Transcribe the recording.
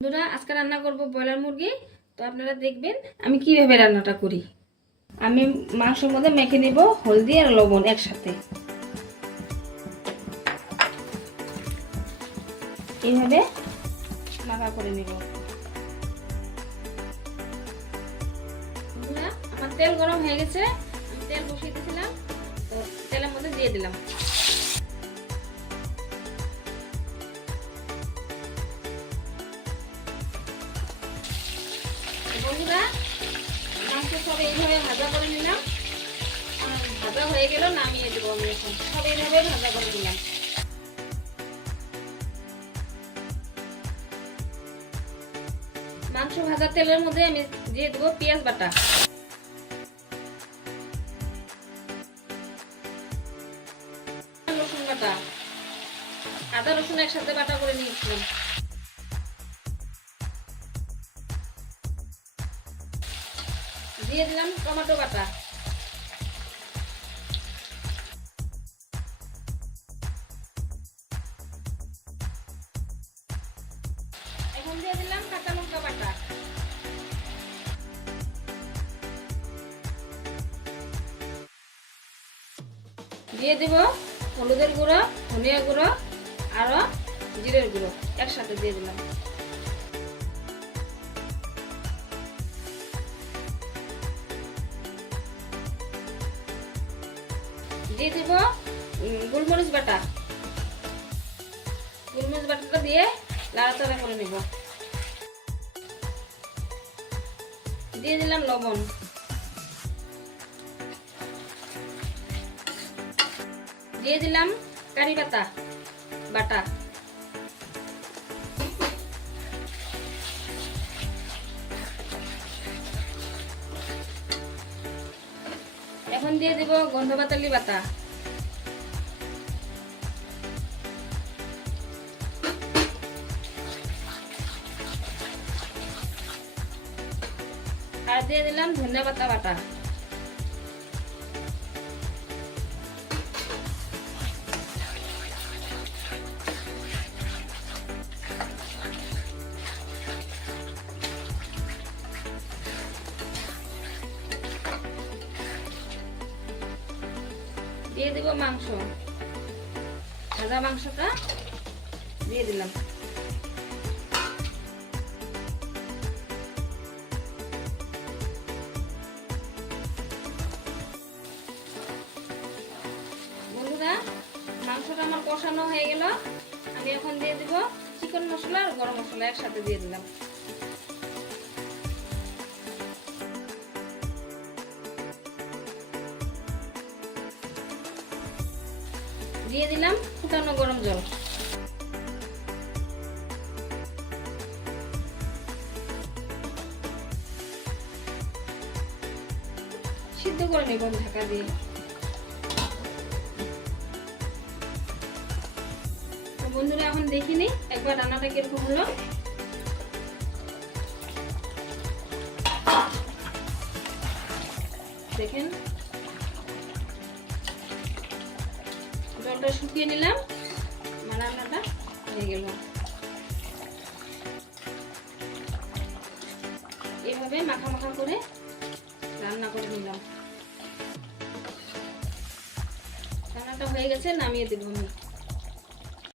বন্ধুরা আজকে রান্না করব ব্রয়লার মুরগি। তো আপনারা দেখবেন আমি কিভাবে রান্নাটা করি। আমি মাংসের মধ্যে মেখে নেব হলদি আর লবণ একসাথে, এইভাবে মাখা করে নেব। বন্ধুরা আমার তেল গরম হয়ে গেছে, আমি তেল বসিয়ে দিয়েছিলাম, তো তেলের মধ্যে দিয়ে দিলাম। বন্ধুরা মাংস সব এইভাবে ভাজা করে নিলাম, ভাজা হয়ে গেল নামিয়ে দেবো। আমি এখন সব এইভাবে ভাজা করে দিলাম। মাংস ভাজা তেলের মধ্যে আমি দিয়ে দেবো পেঁয়াজ বাটা, রসুন বাটা, আদা রসুন একসাথে বাটা করে নিয়েছিলাম। দিয়ে দিলাম টমেটো বাটা, এখন দিয়ে দিলাম কাঁচা লঙ্কা বাটা, দিয়ে দেব হলুদের গুঁড়ো, ধনিয়া গুঁড়ো আর জিরের গুঁড়ো একসাথে দিয়ে দিলাম। দিয়ে দেব গোলমরিচ বাটা, গোলমরিচ বাটাটা দিয়ে লাড়াচাড়া করে নেব। দিয়ে দিলাম লবণ, দিয়ে দিলাম কারি পাতা বাটা, এখন দিয়ে দেব গন্ধ পাতালি বাটা, আর দিয়ে দিলাম ধনিয়া পাতা বাটা। দিয়ে দেব মাংস, ভাজা মাংসটা দিয়ে দিলাম। বন্ধুরা মাংসটা আমার কষানো হয়ে গেল, আমি এখন দিয়ে দেব চিকেন মশলা আর গরম মশলা একসাথে দিয়ে দিলাম। দিয়ে দিলাম ফুটানো গরম জল, সিদ্ধ করে নেব ঢাকা দিয়ে। বন্ধুরা এখন দেখিনি একবার রান্নাটা কিরকম হলো। দেখেন জলটা শুকিয়ে নিলাম, আমার রান্নাটা হয়ে গেল। এভাবে মাখা মাখা করে রান্না করে নিলাম। রান্নাটা হয়ে গেছে, নামিয়ে দেবো আমি।